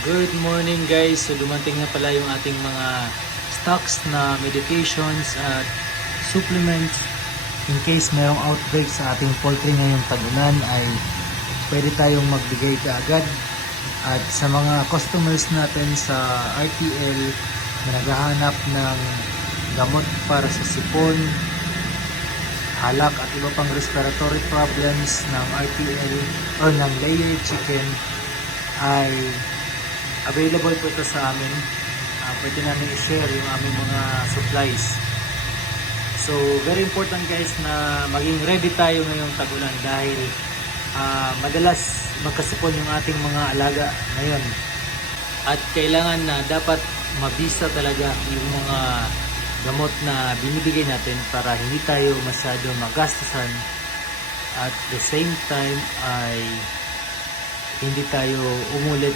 Good morning guys. So dumating na pala yung ating mga stocks na medications at supplements in case merong outbreak sa ating poultry ngayong tag-ulan ay pwede tayong magbigay kaagad. At sa mga customers natin sa RTL na naghahanap ng gamot para sa sipon, halak at iba pang respiratory problems ng RTL or ng layer chicken ay available po ito sa amin. Pwede namin i-share yung aming mga supplies. So very important guys na maging ready tayo ngayong tag-ulan dahil madalas magkasipon yung ating mga alaga ngayon. At kailangan na dapat mabisa talaga yung mga gamot na binibigay natin para hindi tayo masyado magastusan at the same time ay hindi tayo umulit